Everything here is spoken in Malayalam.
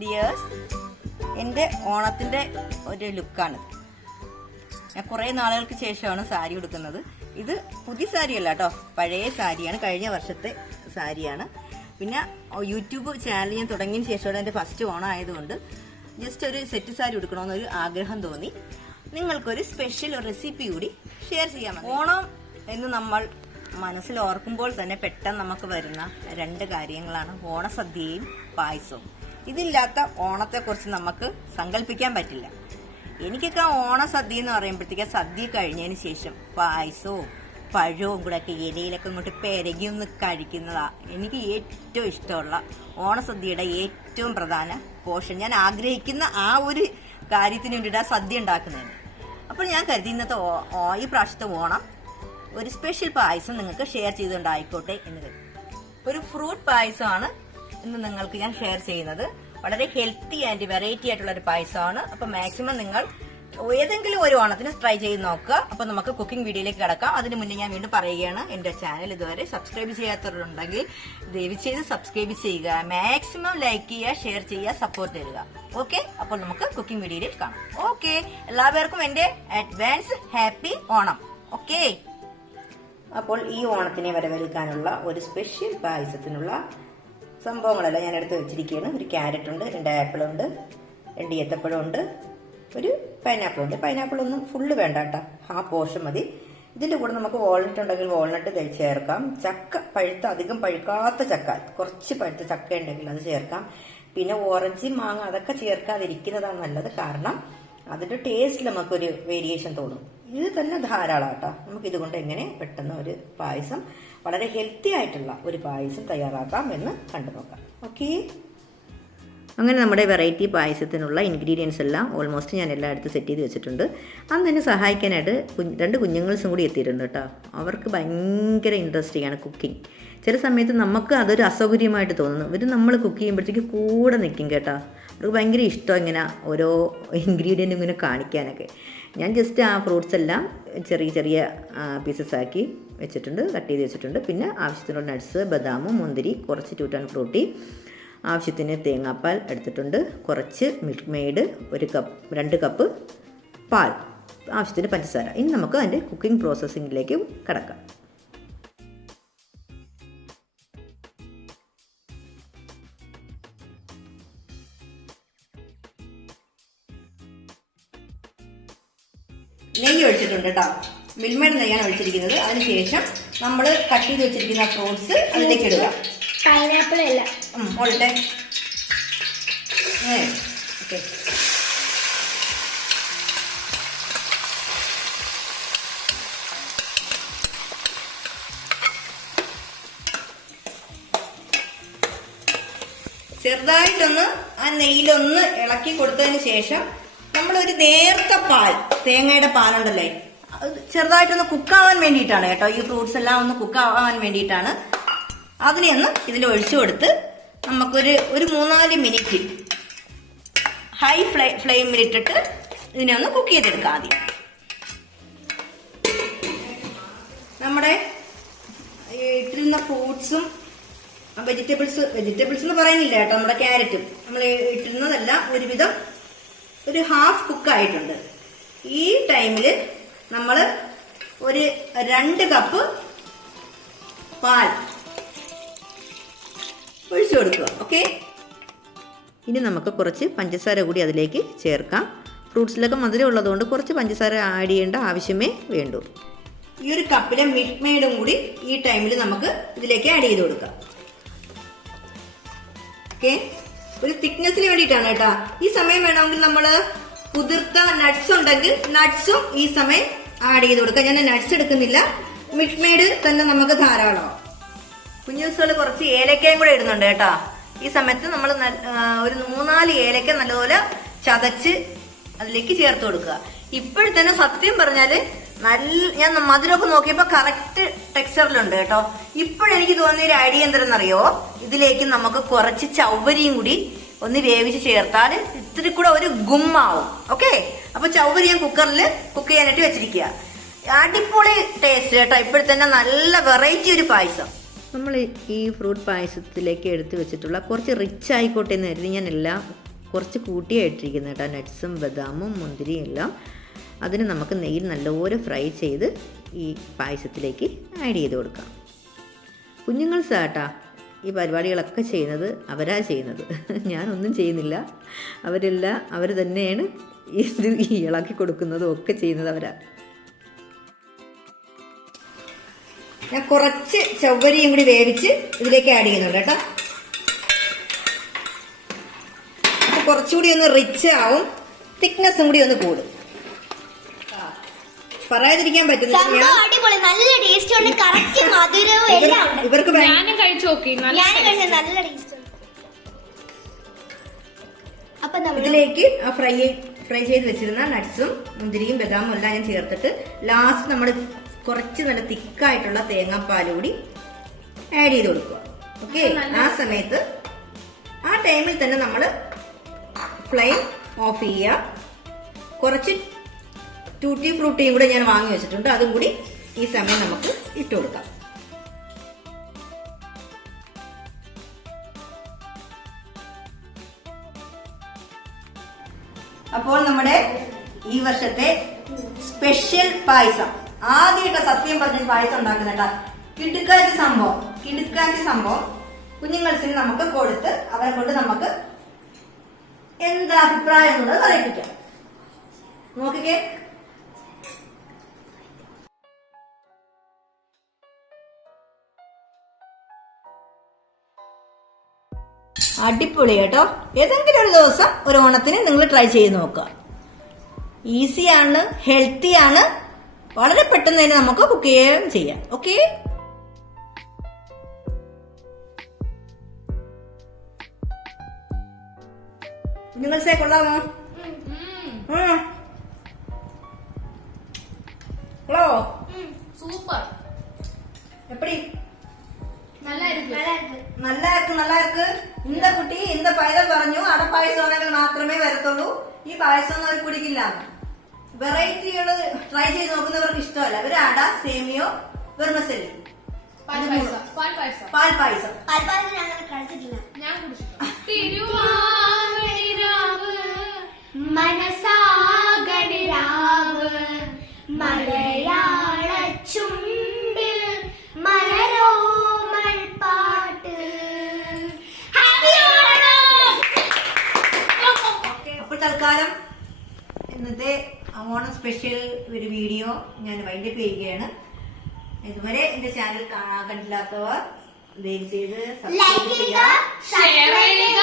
ഡിയേഴ്സ്, എൻ്റെ ഓണത്തിൻ്റെ ഒരു ലുക്കാണിത്. ഞാൻ കുറേ നാളുകൾക്ക് ശേഷമാണ് സാരി ഉടുക്കുന്നത്. ഇത് പുതിയ സാരിയല്ല കേട്ടോ, പഴയ സാരിയാണ്, കഴിഞ്ഞ വർഷത്തെ സാരിയാണ്. പിന്നെ യൂട്യൂബ് ചാനൽ ഞാൻ തുടങ്ങിയതിന് ശേഷമാണ് എൻ്റെ ഫസ്റ്റ് ഓണം ആയതുകൊണ്ട് ജസ്റ്റ് ഒരു സെറ്റ് സാരി ഉടുക്കണമെന്നൊരു ആഗ്രഹം തോന്നി. നിങ്ങൾക്കൊരു സ്പെഷ്യൽ റെസിപ്പി കൂടി ഷെയർ ചെയ്യാം. ഓണം എന്ന് നമ്മൾ മനസ്സിൽ ഓർക്കുമ്പോൾ തന്നെ പെട്ടെന്ന് നമുക്ക് വരുന്ന രണ്ട് കാര്യങ്ങളാണ് ഓണസദ്യയും പായസവും. ഇതില്ലാത്ത ഓണത്തെക്കുറിച്ച് നമുക്ക് സങ്കല്പിക്കാൻ പറ്റില്ല. എനിക്കൊക്കെ ഓണസദ്യ എന്ന് പറയുമ്പോഴത്തേക്ക് സദ്യ കഴിഞ്ഞതിന് ശേഷം പായസവും പഴവും കൂടെ ഒക്കെ ഇലയിലൊക്കെ ഇങ്ങോട്ട് പെരകി ഒന്ന് കഴിക്കുന്നതാ എനിക്ക് ഏറ്റവും ഇഷ്ടമുള്ള ഓണസദ്യയുടെ ഏറ്റവും പ്രധാന പോഷൻ. ഞാൻ ആഗ്രഹിക്കുന്ന ആ ഒരു കാര്യത്തിന് വേണ്ടിയിട്ട് ആ സദ്യ ഉണ്ടാക്കുന്നതിന്. അപ്പോൾ ഞാൻ കരുതി ഇന്നത്തെ ഈ പ്രാവശ്യത്തെ ഓണം ഒരു സ്പെഷ്യൽ പായസം നിങ്ങൾക്ക് ഷെയർ ചെയ്തുകൊണ്ടായിക്കോട്ടെ എന്ന് കരുതി. ഒരു ഫ്രൂട്ട് പായസമാണ് ഇന്ന് നിങ്ങൾക്ക് ഞാൻ ഷെയർ ചെയ്യുന്നത്. വളരെ ഹെൽത്തി ആൻഡ് വെറൈറ്റി ആയിട്ടുള്ള ഒരു പായസമാണ്. അപ്പൊ മാക്സിമം നിങ്ങൾ ഏതെങ്കിലും ഒരു ഓണത്തിന് ട്രൈ ചെയ്ത് നോക്കുക. അപ്പൊ നമുക്ക് കുക്കിംഗ് വീഡിയോയിലേക്ക് കിടക്കാം. അതിന് മുന്നേ ഞാൻ വീണ്ടും പറയുകയാണ്, എന്റെ ചാനൽ ഇതുവരെ സബ്സ്ക്രൈബ് ചെയ്യാത്തവരുണ്ടെങ്കിൽ ദയവ് ചെയ്ത് സബ്സ്ക്രൈബ് ചെയ്യുക, മാക്സിമം ലൈക്ക് ചെയ്യുക, ഷെയർ ചെയ്യുക, സപ്പോർട്ട് തരിക. ഓക്കെ, അപ്പോൾ നമുക്ക് കുക്കിംഗ് വീഡിയോയിൽ കാണാം. ഓക്കെ, എല്ലാവർക്കും എന്റെ അഡ്വാൻസ് ഹാപ്പി ഓണം. ഓക്കെ, അപ്പോൾ ഈ ഓണത്തിനെ വരവേൽക്കാനുള്ള ഒരു സ്പെഷ്യൽ പായസത്തിനുള്ള സംഭവങ്ങളെല്ലാം ഞാൻ എടുത്ത് വെച്ചിരിക്കുകയാണ്. ഒരു ക്യാരറ്റ് ഉണ്ട്, 2 ആപ്പിൾ ഉണ്ട്, 2 ഏത്തപ്പഴം ഉണ്ട്, ഒരു പൈനാപ്പിൾ ഉണ്ട്. പൈനാപ്പിൾ ഒന്നും ഫുള്ള് വേണ്ട കേട്ടോ, ഹാഫ് പോർഷൻ മതി. ഇതിന്റെ കൂടെ നമുക്ക് വാൾനട്ട് ഉണ്ടെങ്കിൽ വാൾനട്ട് ചേർക്കാം. ചക്ക പഴുത്ത, അധികം പഴുക്കാത്ത ചക്ക, കുറച്ച് പഴുത്ത ചക്ക ഉണ്ടെങ്കിൽ അത് ചേർക്കാം. പിന്നെ ഓറഞ്ച്, മാങ്ങ അതൊക്കെ ചേർക്കാതിരിക്കുന്നതാണ് നല്ലത്. കാരണം അതിന്റെ ടേസ്റ്റിൽ നമുക്കൊരു വേരിയേഷൻ തോന്നും. ഇത് തന്നെ ധാരാളം കേട്ടോ. നമുക്ക് ഇതുകൊണ്ട് എങ്ങനെ പെട്ടെന്ന് ഒരു പായസം, വളരെ ഹെൽത്തി ആയിട്ടുള്ള ഒരു പായസം തയ്യാറാക്കാം എന്ന് കണ്ടു നോക്കാം. ഓക്കെ, അങ്ങനെ നമ്മുടെ വെറൈറ്റി പായസത്തിനുള്ള ഇൻഗ്രീഡിയൻസ് എല്ലാം ഓൾമോസ്റ്റ് ഞാൻ എല്ലായിടത്തും സെറ്റ് ചെയ്ത് വെച്ചിട്ടുണ്ട്. അന്ന് എന്നെ സഹായിക്കാനായിട്ട് 2 കുഞ്ഞുങ്ങൾസും കൂടി എത്തിയിട്ടുണ്ട് കേട്ടോ. അവർക്ക് ഭയങ്കര ഇൻട്രസ്റ്റിംഗ് ആണ് കുക്കിംഗ്. ചില സമയത്ത് നമുക്ക് അതൊരു അസൗകര്യമായിട്ട് തോന്നുന്നു. ഇവർ നമ്മൾ കുക്ക് ചെയ്യുമ്പോഴത്തേക്ക് കൂടെ നിൽക്കും കേട്ടോ. അവർക്ക് ഭയങ്കര ഇഷ്ടം ഇങ്ങനെ ഓരോ ഇൻഗ്രീഡിയൻറ്റും ഇങ്ങനെ കാണിക്കാനൊക്കെ. ഞാൻ ജസ്റ്റ് ആ ഫ്രൂട്ട്സ് എല്ലാം ചെറിയ ചെറിയ പീസസ് ആക്കി വെച്ചിട്ടുണ്ട്, കട്ട് ചെയ്ത് വെച്ചിട്ടുണ്ട്. പിന്നെ ആവശ്യത്തിനുള്ള നട്ട്സ്, ബദാമും മുന്തിരി, കുറച്ച് ട്യൂട്ടൺ ഫ്രൂട്ടി, ആവശ്യത്തിന് തേങ്ങാപ്പാൽ എടുത്തിട്ടുണ്ട്, കുറച്ച് മിൽക്ക് മെയ്ഡ്, 2 കപ്പ് പാൽ, ആവശ്യത്തിന് പഞ്ചസാര. ഇനി നമുക്ക് അതിൻ്റെ കുക്കിംഗ് പ്രോസസ്സിങ്ങിലേക്ക് കിടക്കാം. നെയ്യ് ഒഴിച്ചിട്ടുണ്ട് കേട്ടോ, മിൽമയുടെ നെയ്യാണ് ഒഴിച്ചിരിക്കുന്നത്. അതിനുശേഷം നമ്മൾ കട്ട് ചെയ്ത് വെച്ചിരിക്കുന്ന ഫ്രൂട്ട്സ് അതിലേക്ക് ഇടുക. പൈനാപ്പിൾ അല്ല, ഓൾട്ടെ. ഓക്കെ, ചെറുതായിട്ടൊന്ന് ആ നെയ്യിലൊന്ന് ഇളക്കി കൊടുത്തതിന് ശേഷം നമ്മളൊരു നേർത്ത പാൽ, തേങ്ങയുടെ പാലുണ്ടല്ലേ, അത് ചെറുതായിട്ടൊന്ന് കുക്കാവാൻ വേണ്ടിയിട്ടാണ് കേട്ടോ. ഈ ഫ്രൂട്ട്സ് എല്ലാം ഒന്ന് കുക്കാവാൻ വേണ്ടിയിട്ടാണ്. അതിനെ ഒന്ന് ഇതിൽ ഒഴിച്ചു കൊടുത്ത് നമുക്കൊരു 3-4 മിനിറ്റ് ഹൈ ഫ്ലെയിമിലിട്ടിട്ട് ഇതിനെ ഒന്ന് കുക്ക് ചെയ്തെടുക്കാം. ആദ്യം നമ്മുടെ ഇട്ടിരുന്ന ഫ്രൂട്ട്സും വെജിറ്റബിൾസ് എന്ന് പറയുന്നില്ല കേട്ടോ, നമ്മുടെ ക്യാരറ്റും നമ്മൾ ഇട്ടിരുന്നതെല്ലാം ഒരുവിധം ഒരു ഹാഫ് കുക്കായിട്ടുണ്ട്. ഈ ടൈമില് നമ്മൾ ഒരു 2 കപ്പ് പാൽ ഒഴിച്ചു കൊടുക്കുക. ഓക്കെ, ഇനി നമുക്ക് കുറച്ച് പഞ്ചസാര കൂടി അതിലേക്ക് ചേർക്കാം. ഫ്രൂട്ട്സിലൊക്കെ മധുരം ഉള്ളതുകൊണ്ട് കുറച്ച് പഞ്ചസാര ആഡ് ചെയ്യേണ്ട ആവശ്യമേ വേണ്ടൂ. ഈ ഒരു കപ്പിലെ മിൽക്ക് മെയ്ഡും കൂടി ഈ ടൈമിൽ നമുക്ക് ഇതിലേക്ക് ആഡ് ചെയ്ത് കൊടുക്കാം. ഓക്കെ, ഒരു തിക്നെസ്സിന് വേണ്ടിയിട്ടാണ് കേട്ടോ. ഈ സമയം വേണമെങ്കിൽ നമ്മൾ കുതിർത്ത നട്ട്സ് ഉണ്ടെങ്കിൽ നട്ട്സും ഈ സമയം ആഡ് ചെയ്ത് കൊടുക്കാം. ഞാൻ നട്ട്സ് എടുക്കുന്നില്ല, മിൽക്ക് മെയ്ഡ് തന്നെ നമുക്ക് ധാരാളം. കുഞ്ഞുസുകൾ കുറച്ച് ഏലക്കയും കൂടെ ഇടുന്നുണ്ട് കേട്ടോ. ഈ സമയത്ത് നമ്മൾ ഒരു 3-4 ഏലക്ക നല്ലപോലെ ചതച്ച് അതിലേക്ക് ചേർത്ത് കൊടുക്കുക. ഇപ്പോഴത്തന്നെ സത്യം പറഞ്ഞാല് ഞാൻ മധുരമൊക്കെ നോക്കിയപ്പോൾ കറക്റ്റ് ടെക്സ്ചറിലുണ്ട് കേട്ടോ. ഇപ്പോഴെനിക്ക് തോന്നിയ ഒരു ഐഡിയ എന്തെന്നറിയോ, ഇതിലേക്ക് നമുക്ക് കുറച്ച് ചവ്വരിയും കൂടി ഒന്ന് വേവിച്ച് ചേർത്താൽ ഇത്തിരി കൂടെ ഒരു ഗുമ്മാവും. ഓക്കെ, അപ്പൊ ചവ്വരി ഞാൻ കുക്കറിൽ കുക്ക് ചെയ്യാനായിട്ട് വെച്ചിരിക്കുക. അടിപൊളി ടേസ്റ്റ് കേട്ടോ. ഇപ്പോഴത്തന്നെ നല്ല വെറൈറ്റി ഒരു പായസം. നമ്മൾ ഈ ഫ്രൂട്ട് പായസത്തിലേക്ക് എടുത്തു വെച്ചിട്ടുള്ള കുറച്ച് റിച്ച് ആയിക്കോട്ടെ എന്ന് കരുതി ഞാൻ എല്ലാം കുറച്ച് കൂട്ടിയായിട്ടിരിക്കുന്നത് കേട്ടോ, നട്ട്സും ബദാമും മുന്തിരിയും എല്ലാം. അതിന് നമുക്ക് നെയ്യിൽ നല്ലപോലെ ഫ്രൈ ചെയ്ത് ഈ പായസത്തിലേക്ക് ആഡ് ചെയ്ത് കൊടുക്കാം. കുഞ്ഞുങ്ങൾ സാട്ടാ ഈ പരിപാടികളൊക്കെ ചെയ്യുന്നത്, അവരാ ചെയ്യുന്നത്, ഞാനൊന്നും ചെയ്യുന്നില്ല. അവർ തന്നെയാണ് ഇത് ഇളക്കി കൊടുക്കുന്നതും ഒക്കെ ചെയ്യുന്നത് അവരാ. ഞാൻ കുറച്ച് ചവ്വരിയും കൂടി വേവിച്ച് ഇതിലേക്ക് ആഡ് ചെയ്യുന്നുണ്ട് കേട്ടോ. അപ്പോൾ കുറച്ചുകൂടി ഒന്ന് റിച്ച് ആവും, തിക്നെസ്സും കൂടി ഒന്ന് കൂടും. പറയാതിരിക്കാൻ പറ്റുന്നില്ല, ഇവർക്ക് ഇതിലേക്ക് ഫ്രൈ ചെയ്ത് വെച്ചിരുന്ന നട്ട്സും മുന്തിരിയും ബദാമും എല്ലാം ഞാൻ ചേർത്തിട്ട് ലാസ്റ്റ് നമ്മൾ കുറച്ച് നല്ല തിക്കായിട്ടുള്ള തേങ്ങാപ്പാൽ കൂടി ആഡ് ചെയ്ത് കൊടുക്കുക. ഓക്കെ, ആ സമയത്ത് ആ ടൈമിൽ തന്നെ നമ്മൾ ഫ്ലെയിം ഓഫ് ചെയ്യുക. കുറച്ച് ടൂട്ടി ഫ്രൂട്ടിയും കൂടെ ഞാൻ വാങ്ങി വെച്ചിട്ടുണ്ട്, അതും കൂടി ഈ സമയം നമുക്ക് ഇട്ട് കൊടുക്കാം. അപ്പോൾ നമ്മുടെ ഈ വർഷത്തെ സ്പെഷ്യൽ പായസം, ആദ്യമായിട്ട് സത്യം പറഞ്ഞ പായസം ഉണ്ടാക്കുന്ന കേട്ടോ, കിടുക്കാച്ചി സംഭവം കുഞ്ഞുങ്ങൾസിന് നമുക്ക് കൊടുത്ത് അവരെ കൊണ്ട് നമുക്ക് എന്താ അഭിപ്രായം എന്നുള്ളത് അറിയിപ്പിക്കാം. നോക്കിക്കേ, അടിപൊളി കേട്ടോ. ഏതെങ്കിലും ഒരു ദിവസം ഒരു ഓണത്തിന് നിങ്ങൾ ട്രൈ ചെയ്ത് നോക്കുക. ഈസിയാണ്, ഹെൽത്തിയാണ്, വളരെ പെട്ടെന്ന് തന്നെ നമുക്ക് കുക്ക് ചെയ്യുകയും ചെയ്യാം. ഓക്കെ, കുഞ്ഞുങ്ങൾസേ കൊള്ളാമോ? ഹലോ, സൂപ്പർ, എപ്പടി? நல்லா இருக்கு. இந்த കുട്ടി இந்த പായസം പറഞ്ഞു അടപ്പായസം ആണെങ്കിൽ മാത്രമേ വരത്തുള്ളൂ, ഈ പായസം ഒന്നും അവർ കുടിക്കില്ല. വെറൈറ്റികൾ ട്രൈ ചെയ്ത് നോക്കുന്നവർക്ക് ഇഷ്ടമല്ല. അവര് അട, സേമിയോ, വെർമസെല്ലി, പാൽപായസം ഞാൻ മലയാള ചുണ്ടിൽ മലരോമൾ പാട്ട്. അപ്പോൾ തൽക്കാലം ഇന്നത്തെ ഓണം സ്പെഷ്യൽ ഒരു വീഡിയോ ഞാൻ വൈൻഡപ്പ് ചെയ്യുകയാണ്. ഇതുവരെ എന്റെ ചാനൽ കണ്ടില്ലാത്തവർ ദയവ് ചെയ്ത് സബ്സ്ക്രൈബ് ചെയ്യുക, ഷെയർ ചെയ്യുക.